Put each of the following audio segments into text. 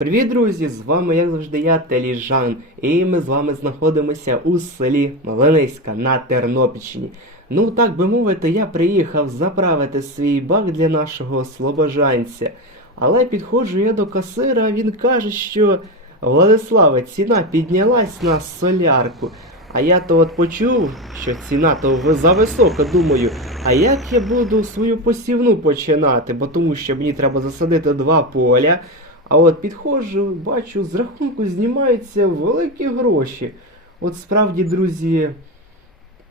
Привіт, друзі! З вами, як завжди, я Теліжан, і ми з вами знаходимося у селі Млиниська на Тернопільщині. Ну, так би мовити, я приїхав заправити свій бак для нашого слобожанця. Але підходжу я до касира, він каже, що Владиславе, ціна піднялась на солярку. А я то от почув, що ціна то зависока, думаю, а як я буду свою посівну починати? Бо тому що мені треба засадити два поля. А от підходжу, бачу, з рахунку знімаються великі гроші. От справді, друзі,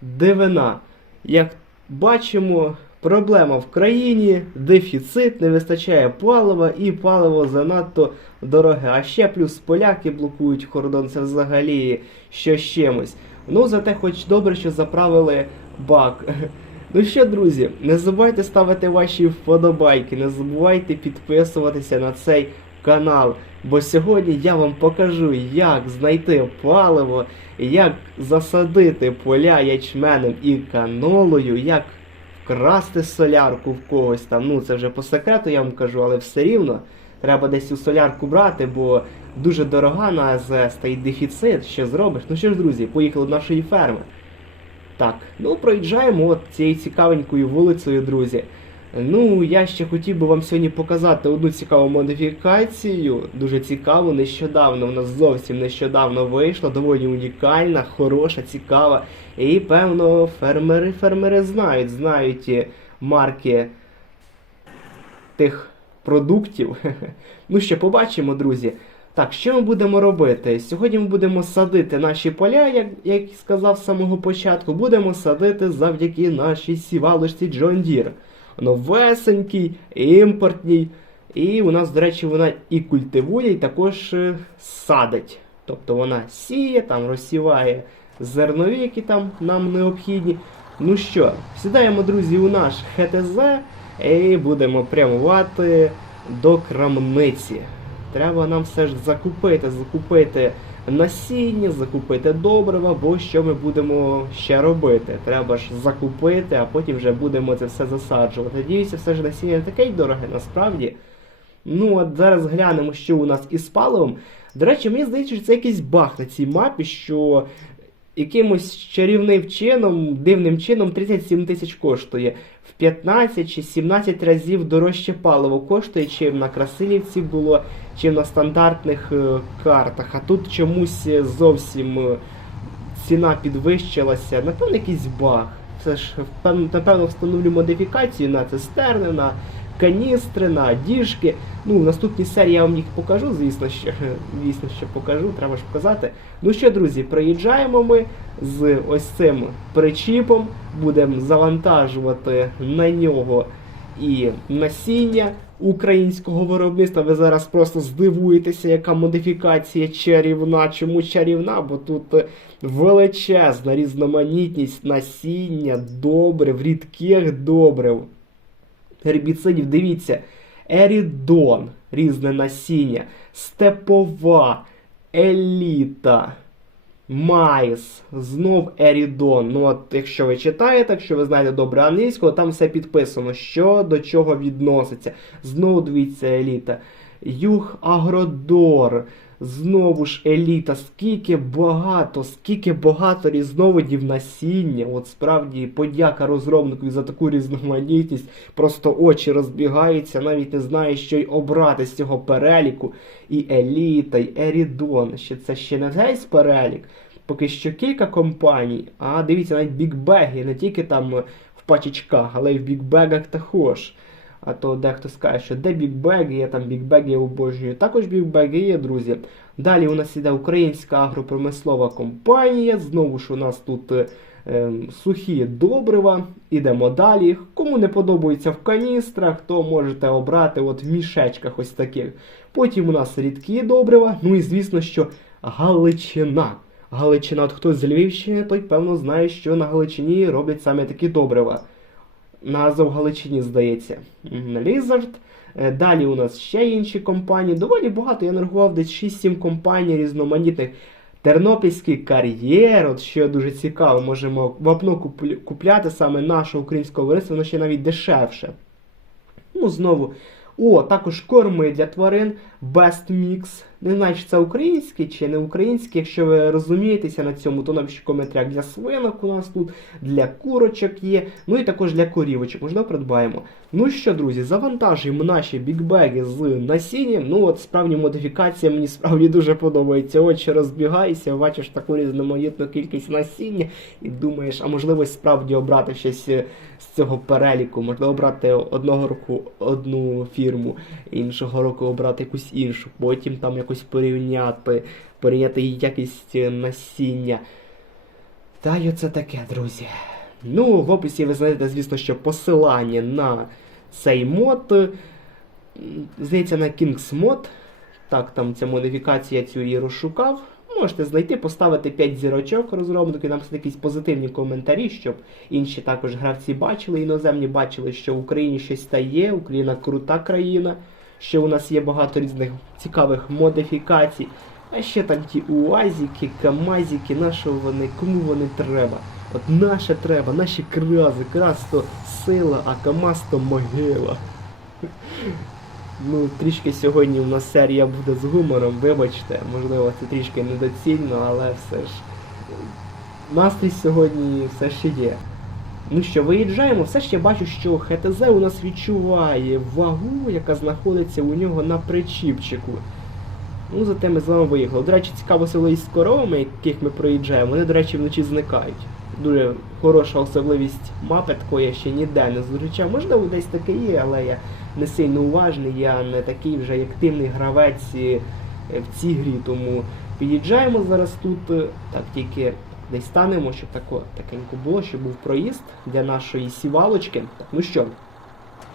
дивина. Як бачимо, проблема в країні, дефіцит, не вистачає палива, і паливо занадто дороге. А ще плюс поляки блокують кордон, це взагалі що з чимось. Ну, зате хоч добре, що заправили бак. Ну що, друзі, не забувайте ставити ваші вподобайки, не забувайте підписуватися на цей канал. Бо сьогодні я вам покажу, як знайти паливо, як засадити поля ячменем і канолою, як вкрасти солярку в когось там. Ну це вже по секрету я вам кажу, але все рівно треба десь цю солярку брати, бо дуже дорога на АЗС та й дефіцит, що зробиш. Ну що ж, друзі, поїхали до нашої ферми. Так, ну проїжджаємо от цією цікавенькою вулицею, друзі. Ну, я ще хотів би вам сьогодні показати одну цікаву модифікацію. Дуже цікаву, нещодавно, вона зовсім нещодавно вийшла, доволі унікальна, хороша, цікава. І певно, фермери, фермери знають, знають е, марки тих продуктів. Ну, ще побачимо, друзі. Так, що ми будемо робити? Сьогодні ми будемо садити наші поля, як, як сказав з самого початку, будемо садити завдяки нашій сівалочці John Deere. Новесенький, імпортній. І у нас, до речі, вона і культивує, і також е, садить. Тобто вона сіє, там розсіває зернові, які там нам необхідні. Ну що, сідаємо, друзі, у наш ХТЗ і будемо прямувати до крамниці. Треба нам все ж закупити, закупити насіння, закупити добрива, бо що ми будемо ще робити? Треба ж закупити, а потім вже будемо це все засаджувати. Надіюся, все ж насіння таке й дороге насправді. Ну, от зараз глянемо, що у нас із паливом. До речі, мені здається, що це якийсь баг на цій мапі, що якимось чарівним чином, дивним чином 37 тисяч коштує. В 15 чи 17 разів дорожче паливо коштує, чим на Красилівці було, чим на стандартних е, картах. А тут чомусь е, зовсім е, ціна підвищилася. Напевно, якийсь баг. Це ж напевно встановлю модифікацію на цистерни, на каністри, на діжки. Ну, в наступній серії я вам їх покажу, звісно, що, звісно, що покажу, треба ж показати. Ну що, друзі, приїжджаємо ми з ось цим причіпом, будемо завантажувати на нього і насіння українського виробництва. Ви зараз просто здивуєтеся, яка модифікація чарівна. Чому чарівна? Бо тут величезна різноманітність насіння, добрив, рідких добрив гербіцидів. Дивіться, ерідон, різне насіння, степова, еліта, майс, знов ерідон. Ну, от якщо ви читаєте, якщо ви знаєте добре англійську, там все підписано, що до чого відноситься. Знову дивіться, еліта. Юг Агродор. Знову ж еліта, скільки багато, скільки багато різновидів насіння. От справді подяка розробнику за таку різноманітність. Просто очі розбігаються, навіть не знаєш, що й обрати з цього переліку. І еліта, і Ерідон. Ще це ще не весь перелік. Поки що кілька компаній. А дивіться, навіть бікбеги, не тільки там в пачечках, але й в бікбегах також. А то дехто скаже, що де бікбеги, я там бікбеги обожнюю. Також бікбеги є, друзі. Далі у нас іде українська агропромислова компанія. Знову ж у нас тут е, ем, сухі добрива. Ідемо далі. Кому не подобається в каністрах, то можете обрати от в мішечках ось таких. Потім у нас рідкі добрива. Ну і звісно, що Галичина. Галичина, от хто з Львівщини, той певно знає, що на Галичині роблять саме такі добрива на Азов Галичині, здається. Lizard. Е, Далі у нас ще інші компанії. Доволі багато. Я нарахував десь 6-7 компаній різноманітних. Тернопільський кар'єр, от що дуже цікаво, можемо вапно купляти саме нашого українського виробництва, воно ще навіть дешевше. Ну, знову. О, також корми для тварин. Best Mix. Не знаю, чи це український чи не український. Якщо ви розумієтеся на цьому, то напишіть в коментарях для свинок у нас тут, для курочок є, ну і також для корівочок. Можливо, придбаємо. Ну що, друзі, завантажуємо наші бікбеги з насінням. Ну от справді модифікація мені справді дуже подобається. Очі розбігаюся, бачиш таку різноманітну кількість насіння і думаєш, а можливо справді обрати щось е, з цього переліку. Можливо, обрати одного року одну фірму, іншого року обрати якусь іншу, потім там якось порівняти, порівняти якість е, насіння. Та й оце таке, друзі. Ну, в описі ви знайдете, звісно, що посилання на цей мод. Здається, на Kings Mod. Так, там ця модифікація цю і розшукав. Можете знайти, поставити 5 зірочок розробнику і написати якісь позитивні коментарі, щоб інші також гравці бачили, іноземні бачили, що в Україні щось та є, Україна крута країна, що у нас є багато різних цікавих модифікацій. А ще там ті уазіки, камазіки, на що вони, кому вони треба? От наше треба, наші крази, крас то сила, а камаз то могила. Ну, трішки сьогодні у нас серія буде з гумором, вибачте, можливо, це трішки недоцільно, але все ж. Настрій сьогодні все ще є. Ну що, виїжджаємо, все ще бачу, що ХТЗ у нас відчуває вагу, яка знаходиться у нього на причіпчику. Ну, зате ми з вами виїхали. До речі, цікаво село із коровами, яких ми проїжджаємо, вони, до речі, вночі зникають. Дуже хороша особливість мапи, такої я ще ніде не зустрічав. Можливо, десь таке є, але я не сильно уважний, я не такий вже активний гравець е, в цій грі, тому під'їжджаємо зараз тут. е, Так, тільки десь станемо, щоб тако, такенько було, щоб був проїзд для нашої сівалочки. Ну що,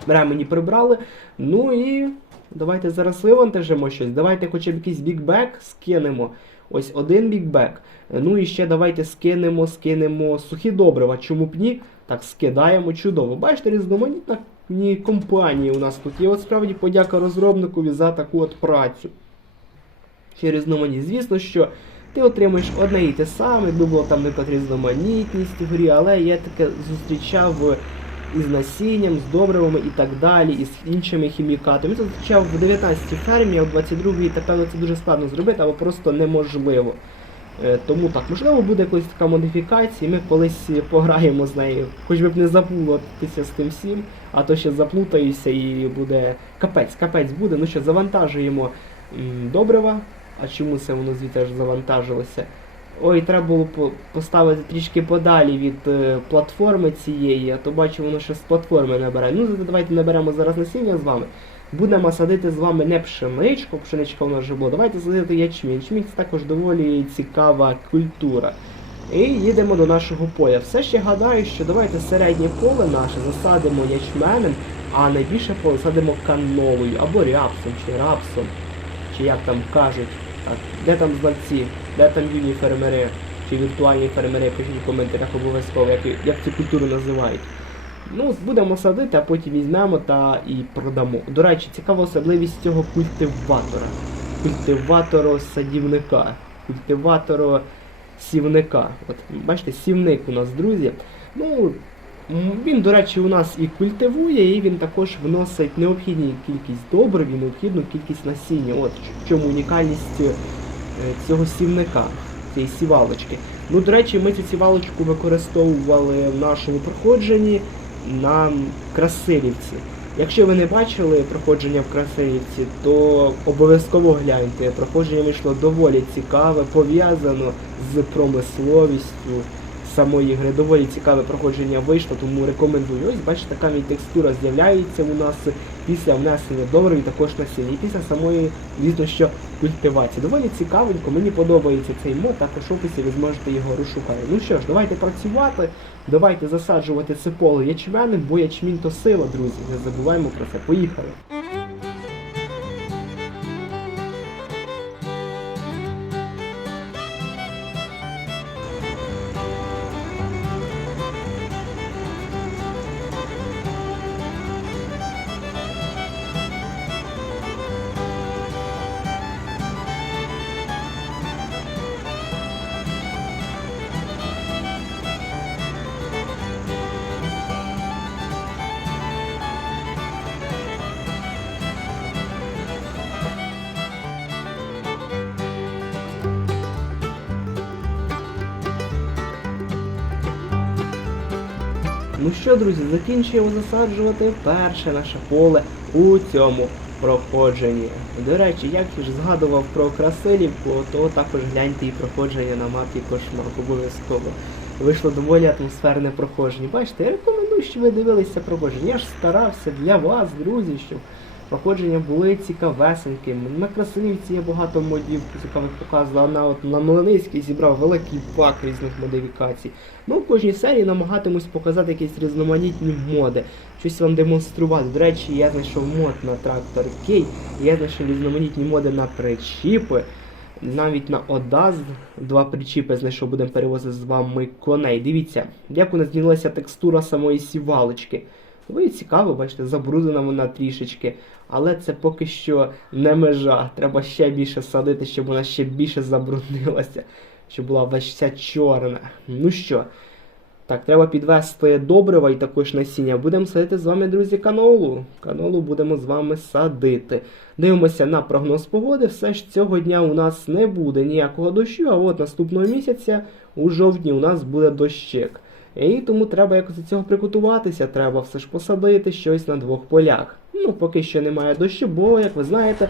ремені прибрали. Ну і давайте зараз вивантажимо щось. Давайте хоча б якийсь бікбек скинемо. Ось один бікбек. Ну і ще давайте скинемо, скинемо сухі добрива. Чому б ні? Так, скидаємо чудово. Бачите, різноманітна ні, компанії у нас тут є. От справді подяка розробникові за таку от працю. Ще різноманітність. Звісно, що ти отримуєш одне і те саме, було там наприклад, різноманітність в грі, але я таке зустрічав із насінням, з добривами і так далі, і з іншими хімікатами. Я зустрічав в 19-й фермі, а в 22-й, напевно, це дуже складно зробити, або просто неможливо. Е, Тому так, можливо, буде якась така модифікація, і ми колись пограємо з нею. Хоч би б не заплутатися з тим всім, а то ще заплутаюся і буде капець, капець буде. Ну що, завантажуємо добрива. А чому це воно звідти аж завантажилося? Ой, треба було поставити трішки подалі від е, платформи цієї, а то бачу, воно ще з платформи набирає. Ну, давайте наберемо зараз насіння з вами. Будемо садити з вами не пшеничку, пшеничка у нас вже була. Давайте садити ячмінь. Ячмінь це також доволі цікава культура. І їдемо до нашого поля. Все ще гадаю, що давайте середнє поле наше засадимо ячменем, а найбільше поле садимо канолою або ряпсом чи рапсом, чи як там кажуть. Так, де там знавці, де там юні фермери, чи віртуальні фермери, пишіть в коментарях обов'язково, як, як цю культуру називають. Ну, будемо садити, а потім візьмемо та і продамо. До речі, цікава особливість цього культиватора. Культиватора садівника. Культиватора сівника. От, бачите, сівник у нас, друзі. Ну, він, до речі, у нас і культивує, і він також вносить необхідну кількість добрив і необхідну кількість насіння. От в чому унікальність е, цього сівника, цієї сівалочки. Ну, до речі, ми цю сівалочку використовували в нашому проходженні на Красилівці. Якщо ви не бачили проходження в Красилівці, то обов'язково гляньте. Проходження вийшло доволі цікаве, пов'язано з промисловістю самої гри. Доволі цікаве проходження вийшло, тому рекомендую. Ось бачите, така текстура з'являється у нас після внесення доларів і також насіння. І після самої, звісно, що культивації. Доволі цікавенько, мені подобається цей мод, також описі ви зможете його розшукати. Ну що ж, давайте працювати, давайте засаджувати це поле ячменем, бо ячмінь то сила, друзі. Не забуваємо про це. Поїхали. Ну що, друзі, закінчуємо засаджувати перше наше поле у цьому проходженні. До речі, як я ж згадував про Красилівку, то також гляньте і проходження на мапі Кошмар обов'язково. Вийшло доволі атмосферне проходження. Бачите, я рекомендую, щоб ви дивилися проходження. Я ж старався для вас, друзі, щоб проходження були цікавесенькі. На Красилівці є багато модів цікавих показував, а на, на Млиницькій зібрав великий пак різних модифікацій. Ну, в кожній серії намагатимусь показати якісь різноманітні моди, щось вам демонструвати. До речі, я знайшов мод на трактор Кей, я знайшов різноманітні моди на причіпи. Навіть на ОДАЗ два причіпи знайшов, будемо перевозити з вами коней. Дивіться, як у нас змінилася текстура самої сівалочки. Ви цікаво, бачите, забруднена вона трішечки. Але це поки що не межа. Треба ще більше садити, щоб вона ще більше забруднилася, щоб була весь вся чорна. Ну що, так, треба підвести добрива і також насіння. Будемо садити з вами, друзі, канолу. Канолу будемо з вами садити. Дивимося на прогноз погоди. Все ж цього дня у нас не буде ніякого дощу, а от наступного місяця у жовтні у нас буде дощик. І тому треба якось до цього приготуватися, треба все ж посадити щось на двох полях. Ну, поки що немає дощу, бо, як ви знаєте,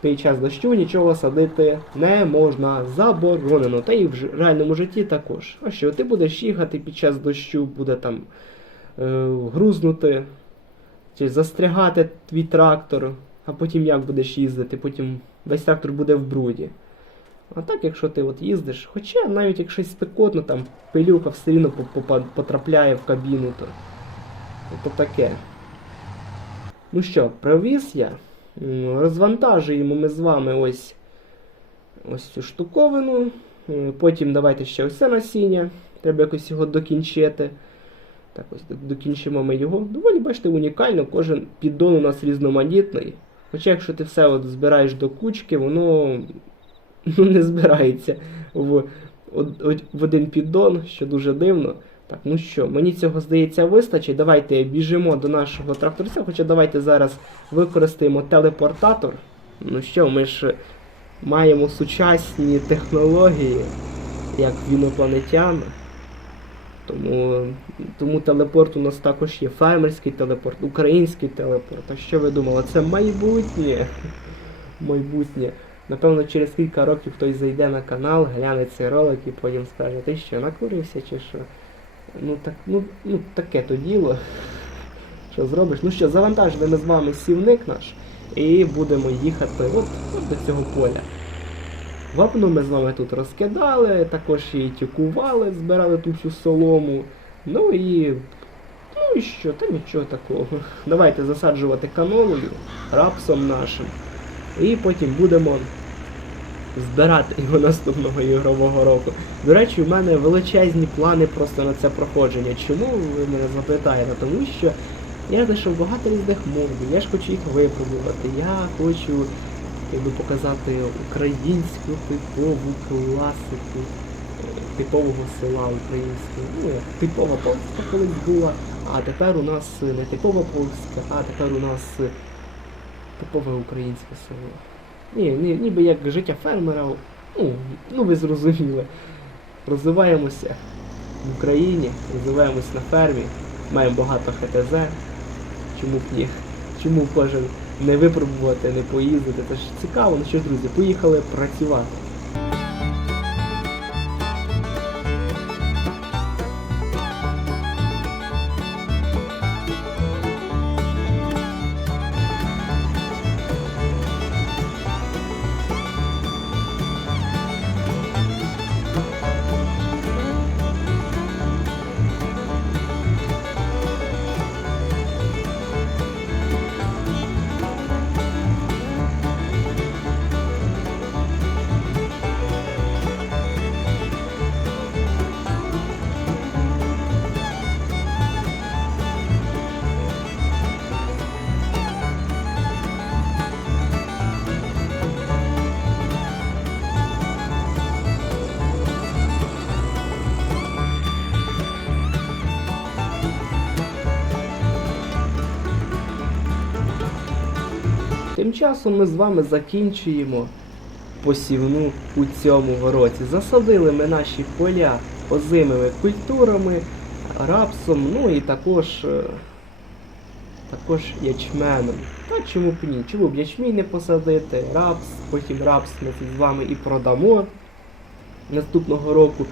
під час дощу нічого садити не можна, заборонено. Та і в реальному житті також. А що, ти будеш їхати під час дощу, буде там е, грузнути, чи застрягати твій трактор, а потім як будеш їздити, потім весь трактор буде в бруді. А так, якщо ти от їздиш, хоча навіть якщо спекотно, там пилюка все рівно потрапляє в кабіну, то, то таке. Ну що, привіз я. Розвантажуємо ми з вами ось, ось цю штуковину. Потім давайте ще ось це насіння. Треба якось його докінчити. Так, ось докінчимо ми його. Доволі, бачите, унікально, кожен піддон у нас різноманітний. Хоча якщо ти все от збираєш до кучки, воно ну, не збирається в, в один піддон, що дуже дивно. Так, ну що, мені цього здається вистачить. Давайте біжимо до нашого тракторця, хоча давайте зараз використаємо телепортатор. Ну що, ми ж маємо сучасні технології, як в інопланетян. Тому, тому телепорт у нас також є фермерський телепорт, український телепорт. А що ви думали? Це майбутнє. Майбутнє. Напевно, через кілька років хтось зайде на канал, гляне цей ролик і потім скаже, ти що, накурився чи що? Ну так, ну, ну таке то діло. Що зробиш? Ну що, завантажили з вами сівник наш і будемо їхати от, от до цього поля. Вапно ми з вами тут розкидали, також і тюкували, збирали ту всю солому. Ну і. Ну і що, та нічого такого. Давайте засаджувати канолою, рапсом нашим. І потім будемо збирати його наступного ігрового року. До речі, у мене величезні плани просто на це проходження. Чому ви мене запитаєте? Тому що я знайшов багато різних модів, я ж хочу їх випробувати. Я хочу якби, показати українську типову класику типового села українського. Ну, типова польська колись була, а тепер у нас не типова польська, а тепер у нас типове українське село. Ні, ні, ніби як життя фермера, ну, ну ви зрозуміли. Розвиваємося в Україні, розвиваємось на фермі, маємо багато ХТЗ. Чому б ні? Чому кожен не випробувати, не поїздити? Це ж цікаво. Ну що, друзі, поїхали працювати. Часом ми з вами закінчуємо посівну у цьому році. Засадили ми наші поля озимими культурами, рапсом, ну і також. е, Також ячменом. Та чому б ні? Чому б ячмінь не посадити, рапс, потім рапс ми з вами і продамо наступного року.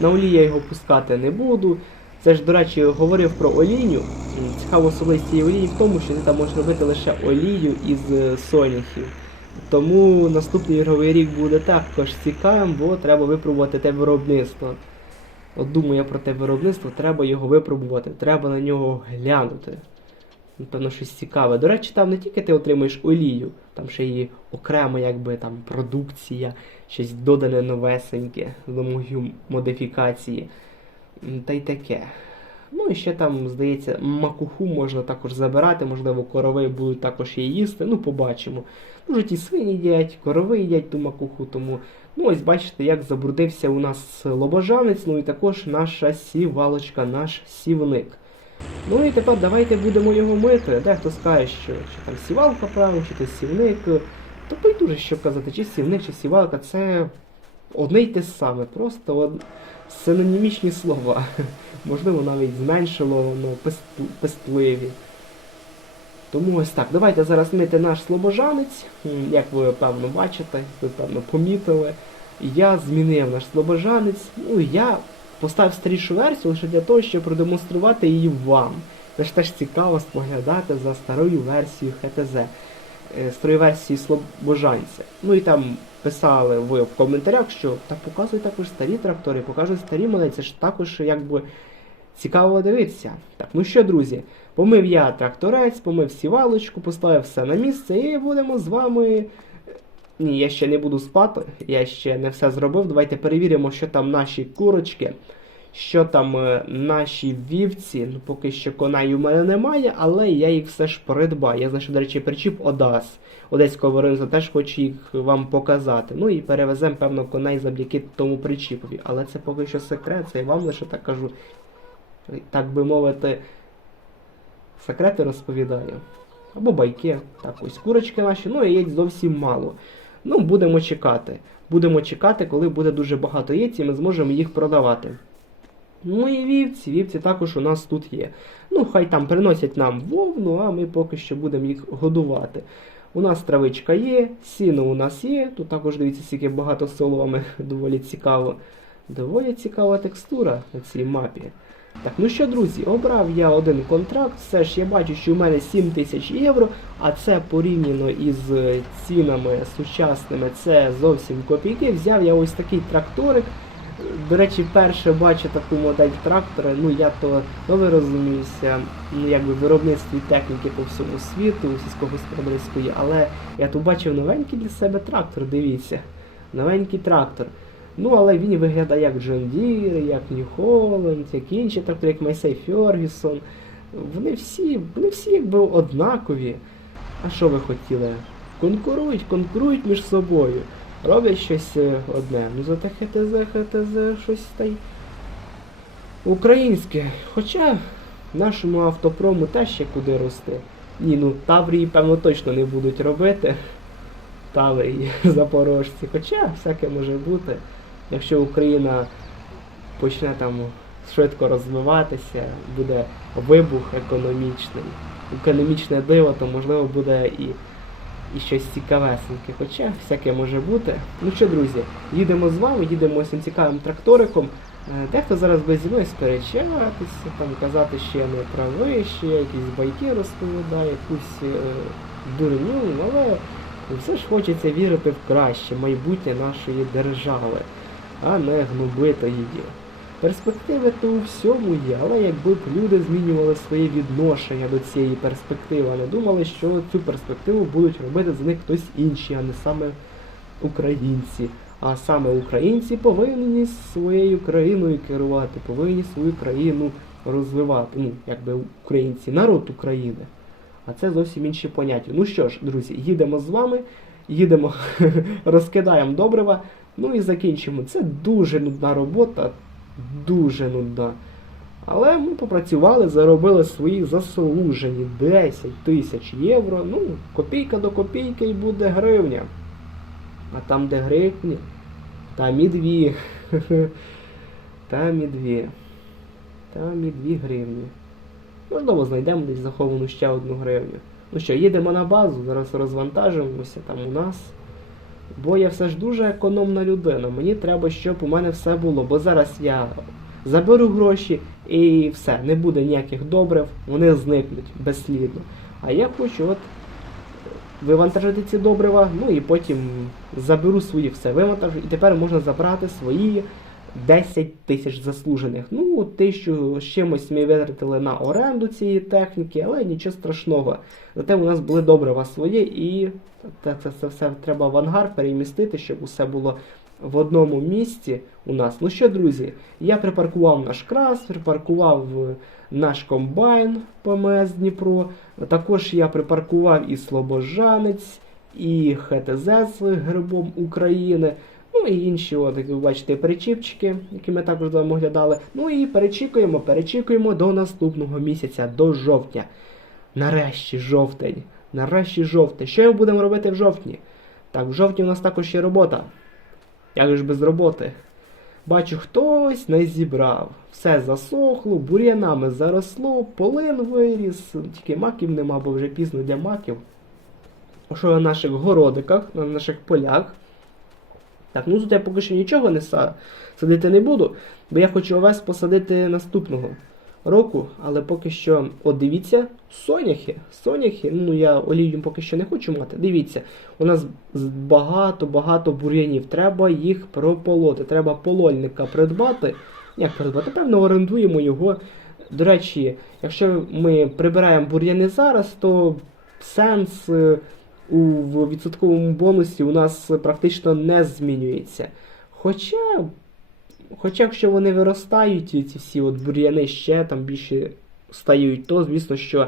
На олій я його пускати не буду. Це ж, до речі, говорив про олійню. М, Цікава особливість цієї олії в тому, що ти там можеш робити лише олію із е, соняхів. Тому наступний ігровий рік буде також цікавим, бо треба випробувати те виробництво. От думаю я про те виробництво, треба його випробувати, треба на нього глянути. Напевно, щось цікаве. До речі, там не тільки ти отримуєш олію, там ще є окрема якби там продукція, щось додане новесеньке з модифікації. Та й таке. Ну і ще там, здається, макуху можна також забирати, можливо, корови будуть також її їсти. Ну, побачимо. Може ті свині їдять, корови їдять ту макуху, тому. Ну, ось бачите, як забрудився у нас лобожанець, ну і також наша сівалочка, наш сівник. Ну і тепер давайте будемо його мити. Дехто скаже, що, що там сівалка правильно, чи то сівник. То байдуже, що казати, чи сівник, чи сівалка, це одне й те саме, просто од... синонімічні слова. Можливо, навіть зменшило воно пест- пестливі. Тому ось так. Давайте зараз мити наш слобожанець. Як ви певно бачите, ви певно помітили. Я змінив наш слобожанець. Ну я поставив старішу версію лише для того, щоб продемонструвати її вам. Це ж теж цікаво споглядати за старою версією ХТЗ, е, старою слобожанця. Ну і там писали ви в коментарях, що та показують також старі трактори, покажуть старі моделі, ж також якби цікаво дивитися. Так, ну що, друзі, помив я тракторець, помив сівалочку, поставив все на місце і будемо з вами. Ні, я ще не буду спати, я ще не все зробив. Давайте перевіримо, що там наші курочки, що там е, наші вівці. Ну, поки що коней у мене немає, але я їх все ж придбаю. Я знайшов, до речі, причіп Одас. Одеського виробництва теж хочу їх вам показати. Ну і перевеземо, певно, коней завдяки тому причіпові. Але це поки що секрет, це я вам лише так кажу. Так би мовити, секрети розповідаю. Або байки. Так, ось курочки наші, ну і яєць зовсім мало. Ну, будемо чекати. Будемо чекати, коли буде дуже багато яєць, і ми зможемо їх продавати. Ну і вівці, вівці також у нас тут є. Ну, хай там приносять нам вовну, а ми поки що будемо їх годувати. У нас травичка є, сіно у нас є. Тут також дивіться, скільки багато соломи, доволі цікаво. Доволі цікава текстура на цій мапі. Так, ну що, друзі, обрав я один контракт, все ж я бачу, що у мене 7 тисяч євро, а це порівняно із е, цінами сучасними, це зовсім копійки. Взяв я ось такий тракторик. До речі, вперше бачу таку модель трактора, ну я то ви розуміюся, ну якби виробництві техніки по всьому світу, сільськогосподарської, але я тут бачив новенький для себе трактор, дивіться. Новенький трактор. Ну, але він виглядає як John Deere, як New Holland, як інші трактори, як Massey Ferguson. Вони всі, вони всі якби однакові. А що ви хотіли? Конкурують, конкурують між собою. Роблять щось е, одне. Ну зате ХТЗ, ХТЗ, щось та й українське. Хоча нашому автопрому теж є куди рости. Ні, ну Таврії, певно, точно не будуть робити. Таврії, запорожці. Хоча всяке може бути. Якщо Україна почне там швидко розвиватися, буде вибух економічний, економічне диво, то можливо буде і, і щось цікавесеньке. Хоча всяке може бути. Ну що, друзі, їдемо з вами, їдемо з цим цікавим тракториком. Е, Дехто зараз буде зі мною сперечатися, там казати, що я не правий, що я якісь байки розповідаю, якусь е, дурню, але все ж хочеться вірити в краще майбутнє нашої держави, а не гнобити її. Перспективи то у всьому є, але якби б люди змінювали своє відношення до цієї перспективи, не думали, що цю перспективу будуть робити за них хтось інший, а не саме українці. А саме українці повинні своєю країною керувати, повинні свою країну розвивати. Ну, якби українці, народ України. А це зовсім інші поняття. Ну що ж, друзі, їдемо з вами, їдемо, розкидаємо добрива, ну і закінчимо. Це дуже нудна робота, дуже нудна. Але ми попрацювали, заробили свої заслужені 10 тисяч євро. Ну, копійка до копійки і буде гривня. А там, де гривні, там і дві. Там і дві. Там і 2 гривні. Можливо, знайдемо десь заховану ще одну гривню. Ну що, їдемо на базу, зараз розвантажимося там у нас. Бо я все ж дуже економна людина. Мені треба, щоб у мене все було. Бо зараз я заберу гроші і все, не буде ніяких добрив, вони зникнуть безслідно. А я хочу от вивантажити ці добрива, ну і потім заберу свої все вивантажу, і тепер можна забрати свої 10 тисяч заслужених. Ну, тисячу з чимось ми витратили на оренду цієї техніки, але нічого страшного. Зате у нас були добрива свої, і це, це, це все треба в ангар перемістити, щоб усе було в одному місці у нас. Ну що, друзі, я припаркував наш крас, припаркував е, наш комбайн ПМС Дніпро. Також я припаркував і Слобожанець, і ХТЗ з гербом України. Ну і інші, от, як ви бачите, перечіпчики, які ми також з вами оглядали. Ну і перечікуємо, перечікуємо до наступного місяця, до жовтня. Нарешті жовтень. Нарешті жовтень. Що ми будемо робити в жовтні? Так, в жовтні у нас також є робота. Як ж без роботи? Бачу, хтось не зібрав. Все засохло, бур'янами заросло, полин виріс, тільки маків нема, бо вже пізно для маків. Що на наших городиках, на наших полях. Так, ну тут я поки що нічого не са- садити не буду, бо я хочу овес посадити наступного року, але поки що, от дивіться, соняхи. Соняхи, ну я олію поки що не хочу мати. Дивіться, у нас багато-багато бур'янів. Треба їх прополоти. Треба полольника придбати. Як придбати? Певно, орендуємо його. До речі, якщо ми прибираємо бур'яни зараз, то сенс е, у відсотковому бонусі у нас практично не змінюється. Хоча, хоча якщо вони виростають, ці всі от бур'яни ще там більше стають, то звісно, що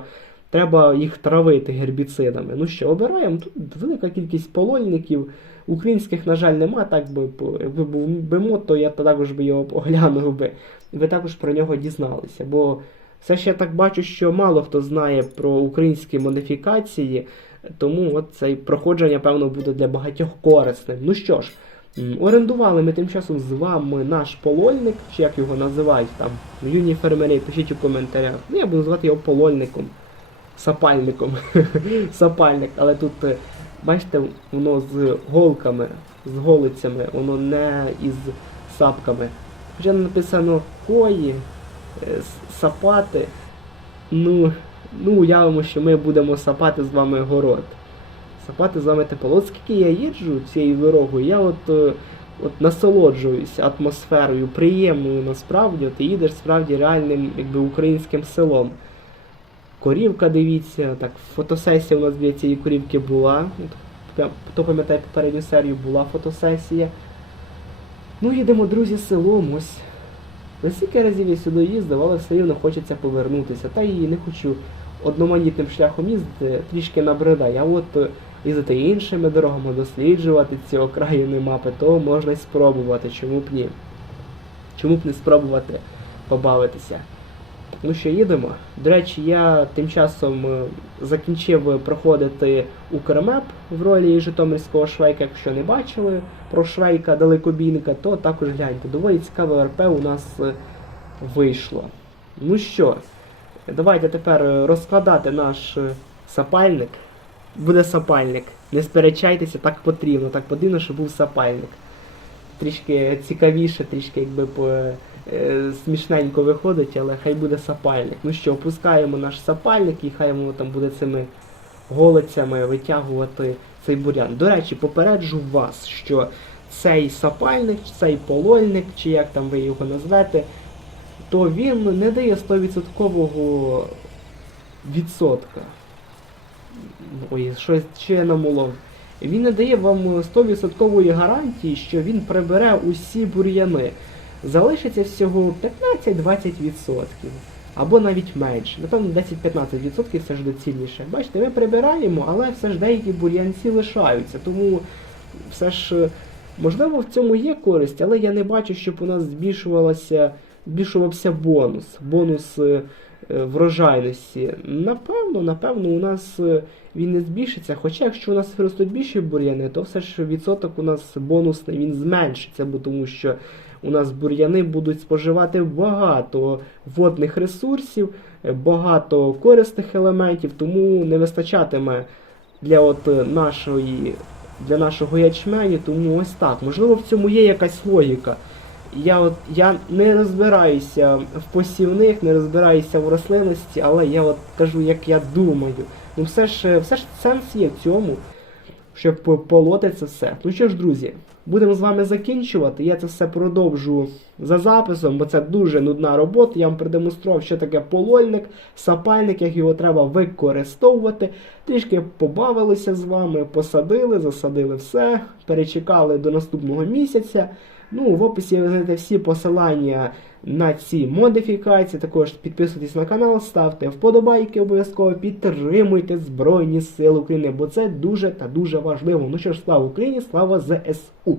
треба їх травити гербіцидами. Ну що, обираємо. Тут велика кількість полольників. Українських, на жаль, нема, так би якби був бемо, то я також би його оглянув би. Ви також про нього дізналися. Бо все ще так бачу, що мало хто знає про українські модифікації, тому от це проходження, певно, буде для багатьох корисним. Ну що ж, орендували ми тим часом з вами наш полольник, чи як його називають там, юні фермери, пишіть у коментарях. Ну, я буду звати його полольником, сапальником. Сапальник, але тут, е, бачите, воно з голками, з голицями, воно не із сапками. Хоча написано кої, е, сапати. Ну, ну уявимо, що ми будемо сапати з вами город. Сапати з вами тепло. От скільки я їжджу цією дорогою, я от, е, от насолоджуюсь атмосферою, приємною насправді. Ти їдеш справді реальним якби, українським селом. Корівка, дивіться, так, фотосесія у нас біля цієї корівки була. Хто пам'ятає попередню серію, була фотосесія. Ну, їдемо, друзі, селом ось. На стільки разів я сюди їздив, але все рівно хочеться повернутися. Та і не хочу одноманітним шляхом їздити, трішки набридає. А от е, їздити іншими дорогами, досліджувати ці окраїни мапи, то можна й спробувати, чому б ні. Чому б не спробувати побавитися. Ну що, їдемо. До речі, я тим часом е, закінчив проходити Укрмеп в ролі Житомирського швейка. Якщо не бачили про швейка далекобійника, то також гляньте. Доволі цікаве РП у нас е, вийшло. Ну що, давайте тепер е, розкладати наш е, сапальник. Буде сапальник. Не сперечайтеся, так потрібно, так потрібно, щоб був сапальник. Трішки цікавіше, трішки якби по, е, смішненько виходить, але хай буде сапальник. Ну що, опускаємо наш сапальник і хай воно там буде цими голицями витягувати цей бурян. До речі, попереджу вас, що цей сапальник, цей полольник, чи як там ви його назвете, то він не дає 100% відсотка. Ой, щось ще я намолов. Він не дає вам 100% гарантії, що він прибере усі бур'яни. Залишиться всього 15-20%. Або навіть менше. Напевно, 10-15% все ж доцільніше. Бачите, ми прибираємо, але все ж деякі бур'янці лишаються. Тому все ж, можливо, в цьому є користь, але я не бачу, щоб у нас збільшувалося, збільшувався бонус. Бонус е, е, врожайності. Напевно, напевно, у нас е, він не збільшиться. Хоча якщо у нас виростуть більші бур'яни, то все ж відсоток у нас бонусний він зменшиться, бо тому що у нас бур'яни будуть споживати багато водних ресурсів, багато корисних елементів, тому не вистачатиме для от нашої для нашого ячменю, тому ось так. Можливо, в цьому є якась логіка. Я от я не розбираюся в посівних, не розбираюся в рослинності, але я от кажу, як я думаю. Ну все ж все ж сенс є в цьому, щоб полоти це все. Ну що ж, друзі, будемо з вами закінчувати. Я це все продовжу за записом, бо це дуже нудна робота. Я вам продемонстрував, що таке полольник, сапальник, як його треба використовувати. Трішки побавилися з вами, посадили, засадили все, перечекали до наступного місяця. Ну, в описі ви знайдете всі посилання на ці модифікації. Також підписуйтесь на канал, ставте вподобайки, обов'язково підтримуйте Збройні Сили України, бо це дуже та дуже важливо. Ну що ж, слава Україні, слава ЗСУ!